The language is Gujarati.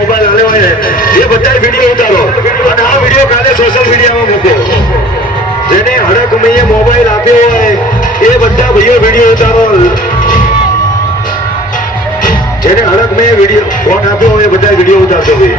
મોબાઈલ હાલે હોય એ બધા વિડીયો ઉતારો અને આ વિડીયો કાલે સોશિયલ મીડિયામાં મૂકો. જેને હડક મૈયે મોબાઈલ આપ્યો હોય એ બધા ભાઈઓ વિડીયો ઉતારો. જેને હડક મૈયે વિડીયો ફોન આપ્યો હોય એ બધા વિડીયો ઉતારતો ભાઈ.